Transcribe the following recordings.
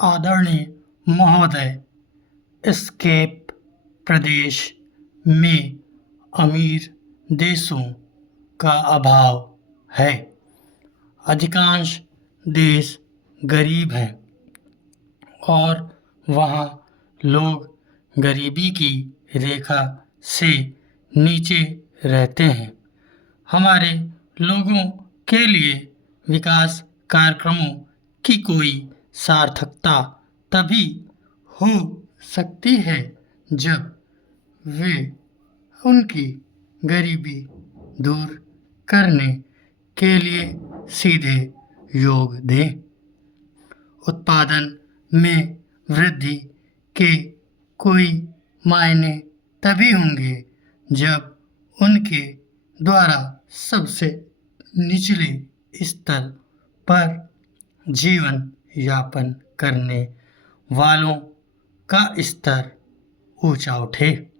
आदरणीय महोदय, एस्केप प्रदेश में अमीर देशों का अभाव है। अधिकांश देश गरीब हैं और वहाँ लोग गरीबी की रेखा से नीचे रहते हैं। हमारे लोगों के लिए विकास कार्यक्रमों की कोई सार्थकता तभी हो सकती है जब वे उनकी गरीबी दूर करने के लिए सीधे योग दें। उत्पादन में वृद्धि के कोई मायने तभी होंगे जब उनके द्वारा सबसे निचले स्तर पर जीवन यापन करने वालों का स्तर ऊंचा उठे।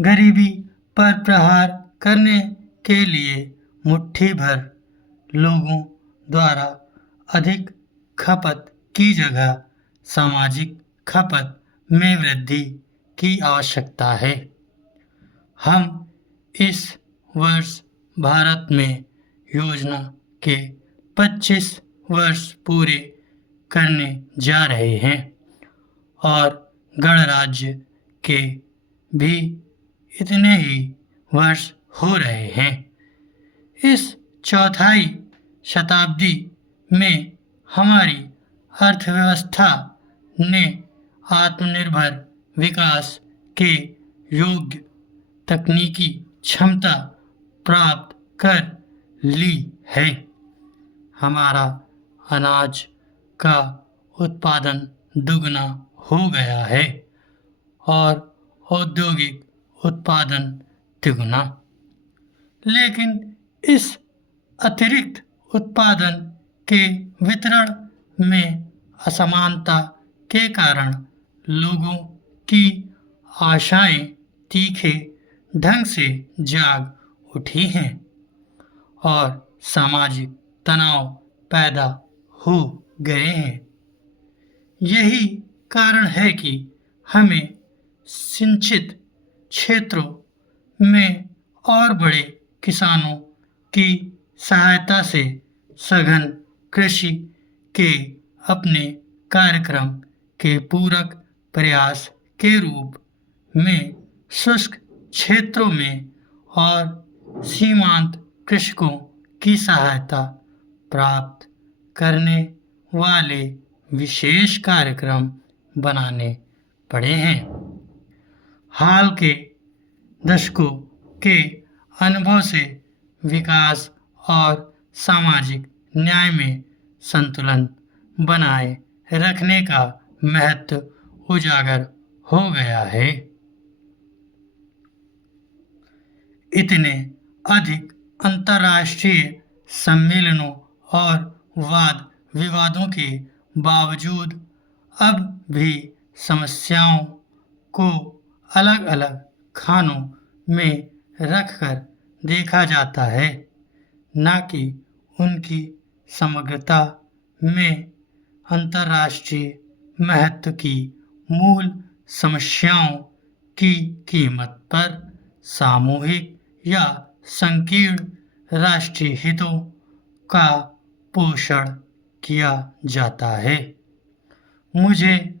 गरीबी पर प्रहार करने के लिए मुट्ठी भर लोगों द्वारा अधिक खपत की जगह सामाजिक खपत में वृद्धि की आवश्यकता है। हम इस वर्ष भारत में योजना के 25 वर्ष पूरे करने जा रहे हैं और गणराज्य के भी इतने ही वर्ष हो रहे हैं। इस चौथाई शताब्दी में हमारी अर्थव्यवस्था ने आत्मनिर्भर विकास के योग्य तकनीकी क्षमता प्राप्त कर ली है। हमारा अनाज का उत्पादन दुगना हो गया है और औद्योगिक उत्पादन तिगुना। लेकिन इस अतिरिक्त उत्पादन के वितरण में असमानता के कारण लोगों की आशाएं तीखे ढंग से जाग उठी हैं और सामाजिक तनाव पैदा हो गए हैं। यही कारण है कि हमें सिंचित क्षेत्रों में और बड़े किसानों की सहायता से सघन कृषि के अपने कार्यक्रम के पूरक प्रयास के रूप में शुष्क क्षेत्रों में और सीमांत कृषकों की सहायता प्राप्त करने वाले विशेष कार्यक्रम बनाने पड़े हैं। हाल के दशकों के अनुभव से विकास और सामाजिक न्याय में संतुलन बनाए रखने का महत्व उजागर हो गया है। इतने अधिक अंतर्राष्ट्रीय सम्मेलनों और वाद विवादों के बावजूद अब भी समस्याओं को अलग-अलग खानों में रखकर देखा जाता है, न कि उनकी समग्रता में। अंतर्राष्ट्रीय महत्व की मूल समस्याओं की कीमत पर सामूहिक या संकीर्ण राष्ट्रीय हितों का पोषण किया जाता है। मुझे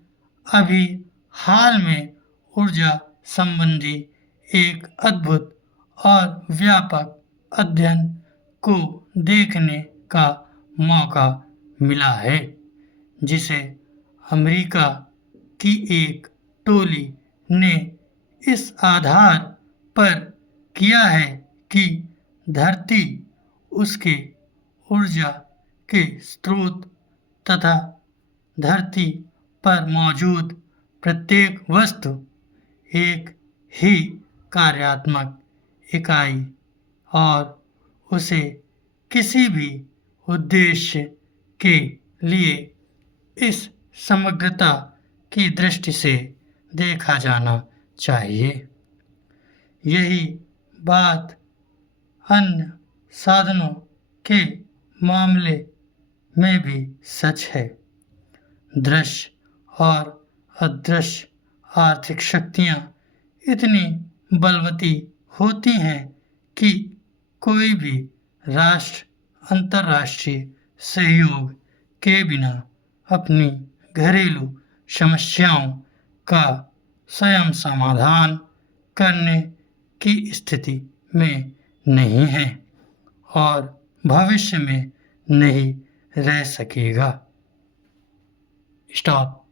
अभी हाल में ऊर्जा संबंधी एक अद्भुत और व्यापक अध्ययन को देखने का मौका मिला है, जिसे अमेरिका की एक टोली ने इस आधार पर किया है कि धरती उसके ऊर्जा के स्रोत तथा धरती पर मौजूद प्रत्येक वस्तु एक ही कार्यात्मक इकाई और उसे किसी भी उद्देश्य के लिए इस समग्रता की दृष्टि से देखा जाना चाहिए। यही बात अन्य साधनों के मामले में भी सच है। दृश्य और अदृश्य आर्थिक शक्तियाँ इतनी बलवती होती हैं कि कोई भी राष्ट्र अंतर्राष्ट्रीय सहयोग के बिना अपनी घरेलू समस्याओं का स्वयं समाधान करने की स्थिति में नहीं है और भविष्य में नहीं रह सकेगा। स्टॉप।